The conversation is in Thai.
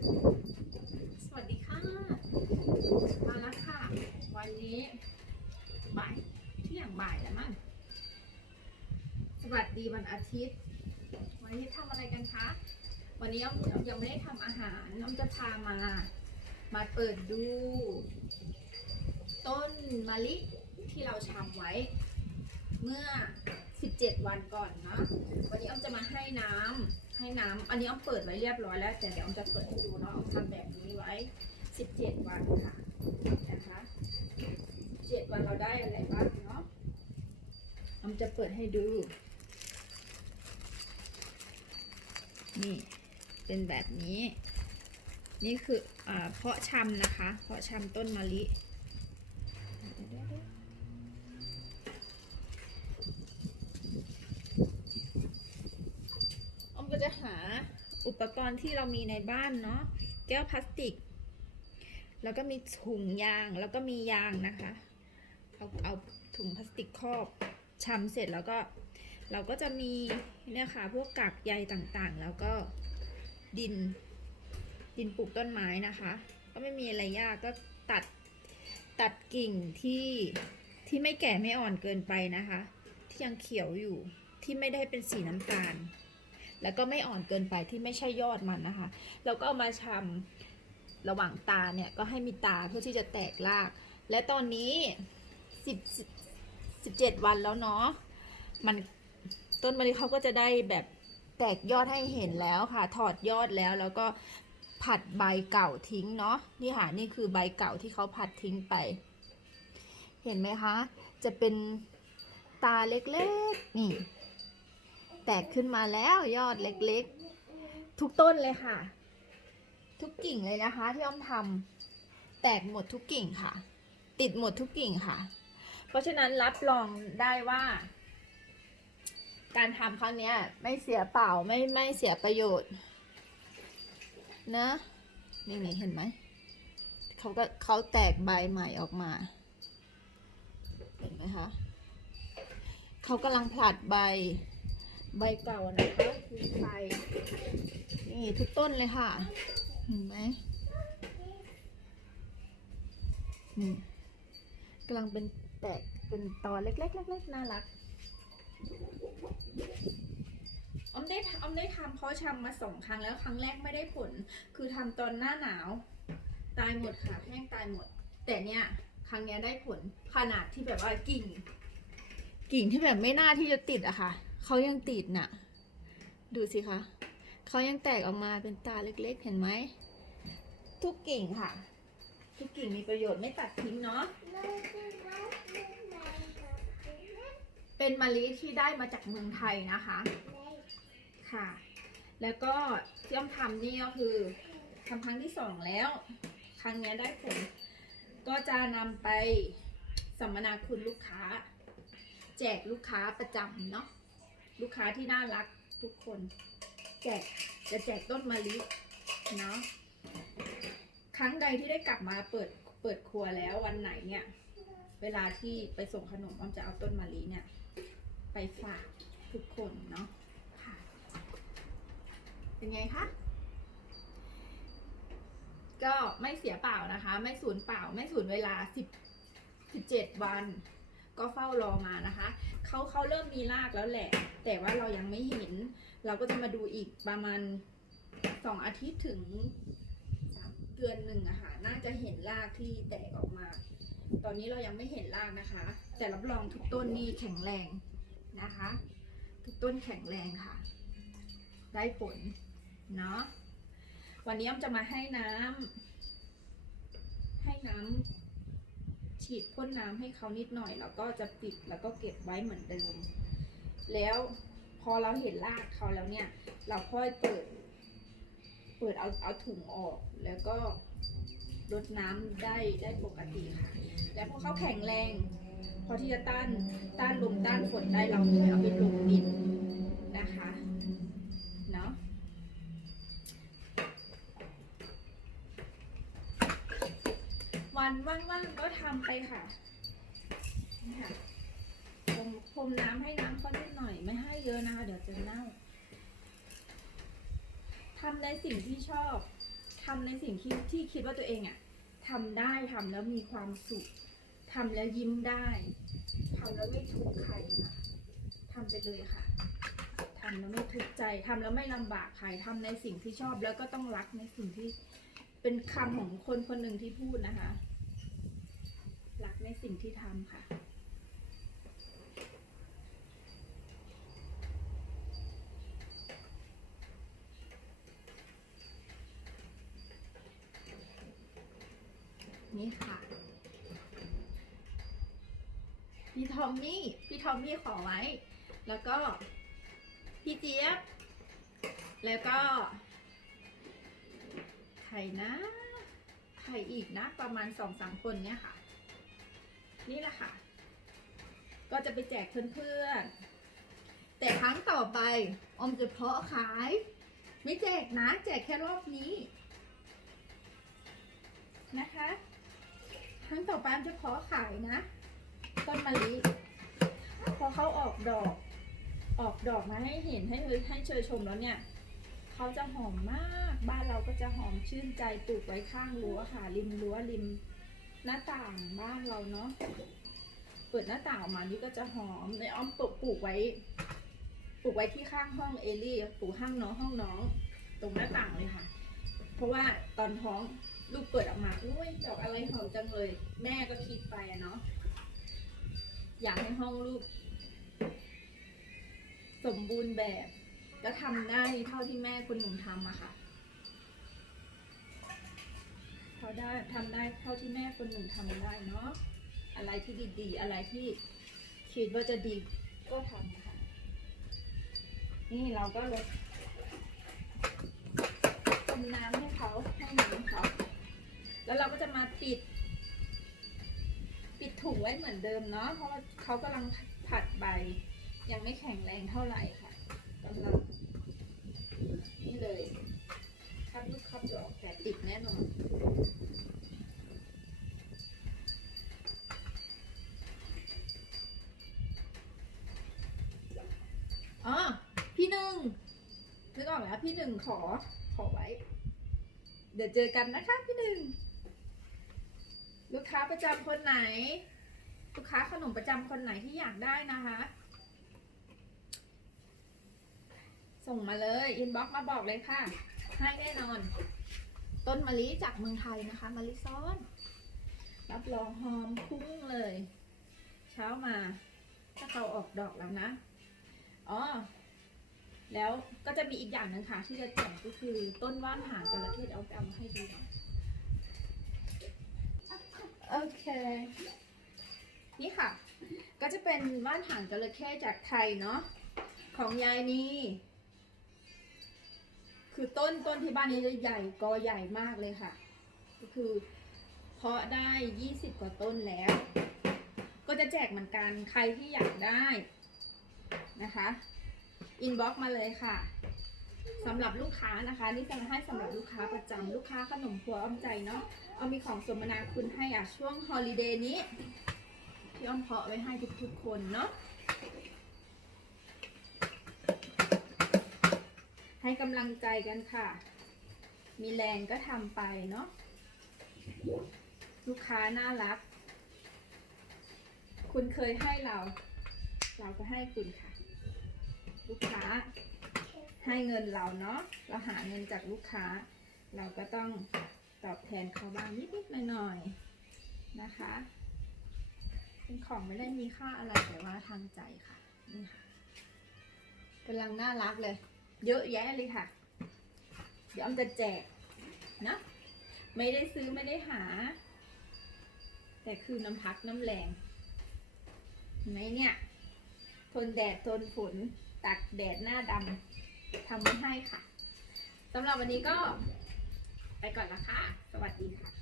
สวัสดีค่ะ มาแล้วค่ะ วันนี้บ่ายเที่ยงบ่ายแล้วมั้ง สวัสดีวันอาทิตย์ วันนี้ทำอะไรกันคะ วันนี้อ้อมยังไม่ได้ทำอาหารอ้อมจะพามา มาเปิดดู ต้นมะลิที่เราชำไว้ เมื่อ 17 วันก่อนเนาะ วันนี้อ้อมจะมาให้น้ำ ให้น้ำอันนี้อ้อมเปิดไว้เรียบร้อยแล้วแต่เดี๋ยวอ้อมจะเปิดให้ดูเนาะอ้อมทำแบบนี้ไว้ 17 วันค่ะนะคะ17 วันเราได้อะไรบ้างเนาะอ้อมจะเปิดให้ดู นี่เป็นแบบนี้ นี่คืออ่าเพาะชำนะคะ เพาะชำต้นมะลิ ออมก็จะหาอุ ปกรณ์ที่เรามีในบ้านเนาะแก้วพลาสติก แล้วก็มีถุงยางแล้วก็มียางนะคะเอาเอาถุงพลาสติกครอบชำเสร็จแล้วก็เราก็จะมีเนี่ยค่ะพวกกากใยต่างๆ แล้วก็ดินดินปลูกต้นไม้นะคะ ก็ไม่มีอะไรยากก็ตัดตัดกิ่งที่ที่ไม่แก่ไม่อ่อนเกินไปนะคะ ที่ยังเขียวอยู่ที่ไม่ได้เป็นสีน้ำตาล แล้วก็ไม่อ่อนเกินไปที่ไม่ใช่ยอดมันนะคะ แล้วก็เอามาชำระหว่างตาเนี่ยก็ให้มีตาเพื่อที่จะแตกราก และตอนนี้สิบสิบเจ็ดวันแล้วเนาะมันต้นมะลิเขาก็จะได้แบบแตกยอดให้เห็นแล้วค่ะ ถอดยอดแล้วแล้วก็ผัดใบเก่าทิ้งเนาะนี่ค่ะนี่คือใบเก่าที่เขาผัดทิ้งไป เห็นไหมคะ จะเป็นตาเล็กๆนี่ แตกขึ้นมาแล้วยอดเล็กๆ ทุกต้นเลยค่ะ ทุกกิ่งเลยนะคะ ที่อ้อมทำแตกหมดทุกกิ่งค่ะ ติดหมดทุกกิ่งค่ะ เพราะฉะนั้นรับรองได้ว่า การทำครั้งเนี้ยไม่เสียเปล่าไม่ไม่เสียประโยชน์นะนี่นี่เห็นไหมเขาก็เขาแตกใบใหม่ออกมา เห็นไหมคะเขากำลังผลัดใบ ใบเก่านะคะคือใบนี่ทุกต้นเลยค่ะ เห็นไหมนี่กำลังเป็นแตกเป็นตอเล็กๆๆน่ารักออมได้ออมได้ทำเพาะชำมาสองครั้งแล้วครั้งแรกไม่ได้ผล คือทำตอนหน้าหนาว ตายหมดค่ะ แห้งตายหมด แต่เนี่ยครั้งเนี้ยได้ผลขนาดที่แบบว่ากิ่ง กิ่งที่แบบไม่น่าที่จะติดอะค่ะ เขายังติดน่ะ ดูสิคะเขายังแตกออกมาเป็นตาเล็กๆ เห็นไหม ทุกกิ่งค่ะ ทุกกิ่งมีประโยชน์ไม่ตัดทิ้งเนาะเป็นมะลิที่ได้มาจากเมืองไทยนะคะ ค่ะ แล้วก็ที่อ้อมทำนี่ก็คือทำครั้งที่สองแล้ว ครั้งนี้ได้ผล ก็จะนำไปสัมมนาคุณลูกค้า แจกลูกค้าประจำเนาะ ลูกค้าที่น่ารักทุกคน แจกจะแจกต้นมะลิเนาะครั้งใดที่ได้กลับมาเปิดเปิดครัวแล้ววันไหนเนี่ย เวลาที่ไปส่งขนมอ้อมจะเอาต้นมะลิเนี่ย ไปฝากทุกคนเนาะค่ะ เป็นไงคะก็ไม่เสียเปล่านะคะ ไม่สูญเปล่า ไม่สูญเวลาสิบสิบเจ็ดวัน ก็เฝ้ารอมานะคะเขาเขาเริ่มมีรากแล้วแหละ แต่ว่าเรายังไม่เห็น เราก็จะมาดูอีกประมาณสองอาทิตย์ถึงสามเดือนหนึ่งอะค่ะน่าจะเห็นรากที่แตกออกมา ตอนนี้เรายังไม่เห็นรากนะคะ แต่รับรองทุกต้นนี่แข็งแรงนะคะ ทุกต้นแข็งแรงค่ะ ได้ผลเนาะวันนี้อ้อมจะมาให้น้ำให้น้ำ ฉีดพ่นน้ำให้เขานิดหน่อย แล้วก็จะปิดแล้วก็เก็บไว้เหมือนเดิม แล้วพอเราเห็นรากเขาแล้วเนี่ย เราค่อยเปิด เปิดเอาเอาถุงออก แล้วก็รดน้ำได้ได้ปกติค่ะ แล้วพอเขาแข็งแรง พอที่จะต้านต้านลมต้านฝนได้เราค่อยเอาไปปลูกดิน วันว่างๆก็ทำไปค่ะนี่ค่ะพรมพรมน้ำให้น้ำเขานิดหน่อยไม่ให้เยอะนะคะเดี๋ยวจะเน่าทำในสิ่งที่ชอบทำในสิ่งที่ที่คิดว่าตัวเองอะทำได้ทำแล้วมีความสุขทำแล้วยิ้มได้ทำแล้วไม่ทุกข์ใครนะทำไปเลยค่ะทำแล้วไม่ทุกข์ใจทำแล้วไม่ลำบากใครทำในสิ่งที่ชอบแล้วก็ต้องรักในสิ่งที่เป็นคำของคนคนหนึ่งที่พูดนะคะ รักในสิ่งที่ทำค่ะ นี่ค่ะ พี่ทอมมี่ พี่ทอมมี่ขอไว้ แล้วก็พี่เจี๊ยบ แล้วก็ใครนะใครอีกนะ ประมาณสองสามคนเนี่ยค่ะ นี่แหละค่ะ ก็จะไปแจกเพื่อนๆ แต่ครั้งต่อไปอมจะเพาะขาย ไม่แจกนะ แจกแค่รอบนี้ นะคะครั้งต่อไปออมจะเพาะขายนะ ต้นมะลิพอเขาออกดอก ออกดอกมาให้เห็นให้ให้เชยชมแล้วเนี่ยเขาจะหอมมาก บ้านเราก็จะหอมชื่นใจปลูกไว้ข้างรั้วค่ะ ริมรั้วริม หน้าต่างบ้านเราเนาะเปิดหน้าต่างออกมานี่ก็จะหอมในอ้อมปลูกปลูกไว้ ปลูกไว้ที่ข้างห้องเอลี่ปลูกห้างน้องห้องน้อง ตรงหน้าต่างเลยค่ะ เพราะว่าตอนท้องลูกเปิดออกมาอุ้ยดอกอะไรหอมจังเลย แม่ก็คิดไปเนาะอยากให้ห้องลูก สมบูรณ์แบบ แล้วทำได้เท่าที่แม่คนหนุ่มทำอะค่ะเขา ได้ทำได้เท่าที่แม่คนหนุ่มทำได้เนาะอะไรที่ดีๆ อะไรที่คิดว่าจะดีก็ทำนะคะนี่เราก็เลยต้มน้ำให้เขาให้น้ำเขาแล้วเราก็จะมาปิด ปิดถุงไว้เหมือนเดิมเนาะเพราะว่าเขากำลังผัดใบ ยังไม่แข็งแรงเท่าไหร่ค่ะกำลังนี่เลยคับลูกคับดอกแต่ติดแน่นอน อ๋อ พี่หนึ่งนึกออกแล้วพี่ห นึ่งขอขอไว้ เดี๋ยวเจอกันนะคะพี่หนึ่งลูกค้าประจำคนไหน ลูกค้าขนมประจำคนไหนที่อยากได้นะคะ ส่งมาเลยอินบ็อกมาบอกเลยค่ะ ให้แน่นอน ต้นมะลิจากเมืองไทยนะคะมะลิซ้อน รับรองหอมคุ้งเลย เช้ามาถ้าเขาออกดอกแล้วนะอ๋อ แล้วก็จะมีอีกอย่างหนึ่งค่ะที่จะแจกก็คือต้นว่านหางจระเข้เดี๋ยวเอาไปเอามาให้ดูนะโอเค นี่ค่ะ ก็จะเป็นว่านหางจระเข้จากไทยเนาะของยายนีคือต้นต้นที่บ้านนี้จะใหญ่กอใหญ่มากเลยค่ะ ก็คือเพาะได้ยี่สิบกว่าต้นแล้ว ก็จะแจกเหมือนกันใครที่อยากได้นะคะ อินบ็อกมาเลยค่ะสำหรับลูกค้านะคะ นี่จะมาให้สำหรับลูกค้าประจำลูกค้าขนมพัวอ้อมใจเนาะเอามีของสมนาคุณให้อะช่วงฮอลิเดย์นี้ที่อ้อมเพาะไว้ให้ทุกๆคนเนาะให้กำลังใจกันค่ะ มีแรงก็ทำไปเนาะลูกค้าน่ารัก คุณเคยให้เรา เราก็ให้คุณค่ะ ลูกค้า ให้เงินเราเนาะเราหาเงินจากลูกค้า เราก็ต้องตอบแทนเขาบ้างนิดๆหน่อยๆนะคะ เป็นของไม่ได้มีค่าอะไรแต่ว่าทางใจค่ะนี่ค่ะกำลังน่ารักเลย เยอะแยะเลยค่ะ เดี๋ยวอ้อมจะแจกนะไม่ได้ซื้อไม่ได้หา แต่คือน้ำพักน้ำแรงไหมเนี่ย ทนแดด ทนฝน ตักแดดหน้าดำทำไว้ให้ค่ะสำหรับวันนี้ก็ ไปก่อนละค่ะ สวัสดีค่ะ